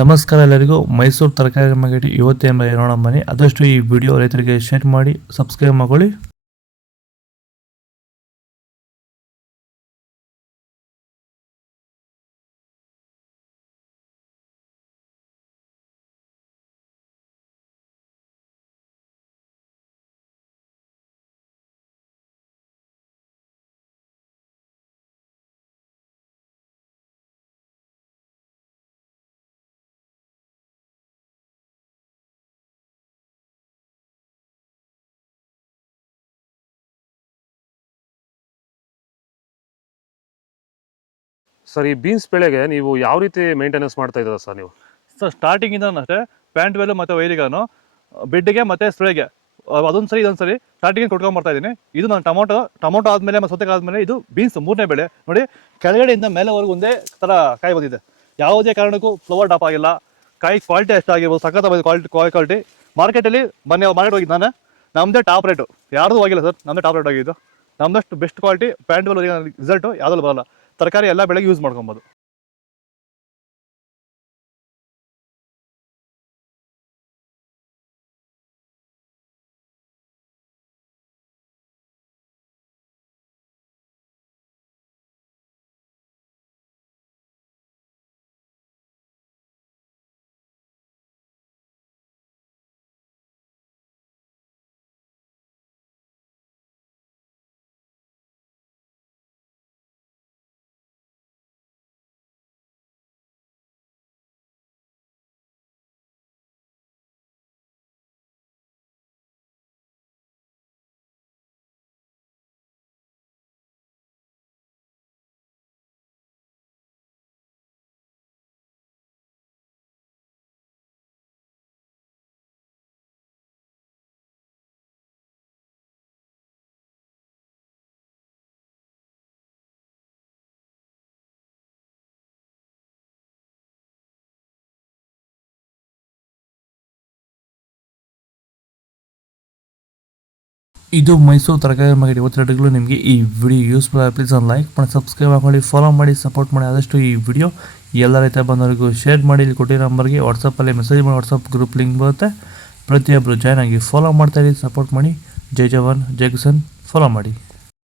ನಮಸ್ಕಾರ ಎಲ್ಲರಿಗೂ. ಮೈಸೂರು ತರಕಾರಿ ಮಾರ್ಕೆಟ್ ಇವತ್ತೇನು ನೋಡೋಣ ಬನ್ನಿ. ಆದಷ್ಟು ಈ ವಿಡಿಯೋ ರೈತರಿಗೆ ಶೇರ್ ಮಾಡಿ ಸಬ್ಸ್ಕ್ರೈಬ್ ಮಾಡ್ಕೊಳ್ಳಿ. ಸರ್, ಈ ಬೀನ್ಸ್ ಬೆಳೆಗೆ ನೀವು ಯಾವ ರೀತಿ ಮೇಂಟೆನೆನ್ಸ್ ಮಾಡ್ತಾ ಇದ್ದೀರಾ ಸರ್ ನೀವು? ಸರ್ ಸ್ಟಾರ್ಟಿಂಗಿಂದ ಅಷ್ಟೇ ಪ್ಯಾಂಟ್ ವೆಲ್ ಮತ್ತು ವೈರಿಗಾನು ಬೆಡ್ಗೆ ಮತ್ತು ಸ್ಪ್ರೇಗೆ ಅದೊಂದು ಸರಿ ಇದೊಂದು ಸರಿ ಸ್ಟಾರ್ಟಿಂಗ್ ಕೊಟ್ಕೊಂಡ್ಬರ್ತಾ ಇದ್ದೀನಿ. ಇದು ನಾನು ಟೊಮೊಟೊ ಆದಮೇಲೆ ಮತ್ತು ಸೌತೆಕಾಯಿ ಆದಮೇಲೆ ಇದು ಬೀನ್ಸ್ ಮೂರನೇ ಬೆಳೆ. ನೋಡಿ, ಕೆಳಗಡೆಯಿಂದ ಮೇಲೆವರೆಗೂ ಒಂದೇ ಥರ ಕಾಯಿ ಬಂದಿದೆ. ಯಾವುದೇ ಕಾರಣಕ್ಕೂ ಫ್ಲವರ್ ಟಾಪ್ ಆಗಿಲ್ಲ. ಕಾಯಿ ಕ್ವಾಲಿಟಿ ಎಷ್ಟಾಗಿರ್ಬೋದು, ಸಖತ್ ಕ್ವಾಲಿಟಿ. ಮಾರ್ಕೆಟಲ್ಲಿ ಮಾರ್ಕೆಟ್ ಹೋಗಿದ್ದು ನಾನು, ನಮ್ಮದೇ ಟಾಪ್ ರೇಟು, ಯಾರ್ದು ಹೋಗಿಲ್ಲ ಸರ್, ನಮ್ಮದೇ ಟಾಪ್ ರೇಟ್ ಆಗಿದ್ದು. ನಮ್ಮದಷ್ಟು best quality plant well result ಯಾವುದಲ್ಲೂ ಬರಲ್ಲ. ತರಕಾರಿ ಎಲ್ಲ ಬೆಳೆಗೆ ಯೂಸ್ ಮಾಡ್ಕೊಬೋದು. ಇದು ಮೈಸೂರು ತರಕಾರಿ ಮಾರ್ಕೆಟ್ ಇವತ್ತೆರಡುಗಳು. ನಿಮಗೆ ಈ ವಿಡಿಯೋ ಯೂಸ್ಫುಲ್ ಆಗಿ ಪ್ಲೀಸ್ ಲೈಕ್ ಮಾಡಿ, ಸಬ್ಸ್ಕ್ರೈಬ್ ಮಾಡಿ, ಫಾಲೋ ಮಾಡಿ, ಸಪೋರ್ಟ್ ಮಾಡಿ. ಆದಷ್ಟು ಈ ವಿಡಿಯೋ ಎಲ್ಲ ರೈತ ಬಂದವರಿಗೂ ಶೇರ್ ಮಾಡಿ. ಇಲ್ಲಿ ಕೊಟ್ಟಿರೋ ನಂಬರ್ಗೆ ವಾಟ್ಸಪ್ಪಲ್ಲಿ ಮೆಸೇಜ್ ಮಾಡಿ, ವಾಟ್ಸಪ್ ಗ್ರೂಪ್ ಲಿಂಕ್ ಬರುತ್ತೆ. ಪ್ರತಿಯೊಬ್ಬರು ಜಾಯ್ನ್ ಆಗಿ ಫಾಲೋ ಮಾಡ್ತಾಯಿರಿ, ಸಪೋರ್ಟ್ ಮಾಡಿ. ಜೈ ಜವಾನ್ ಜೈ ಕಿಸಾನ್, ಫಾಲೋ ಮಾಡಿ.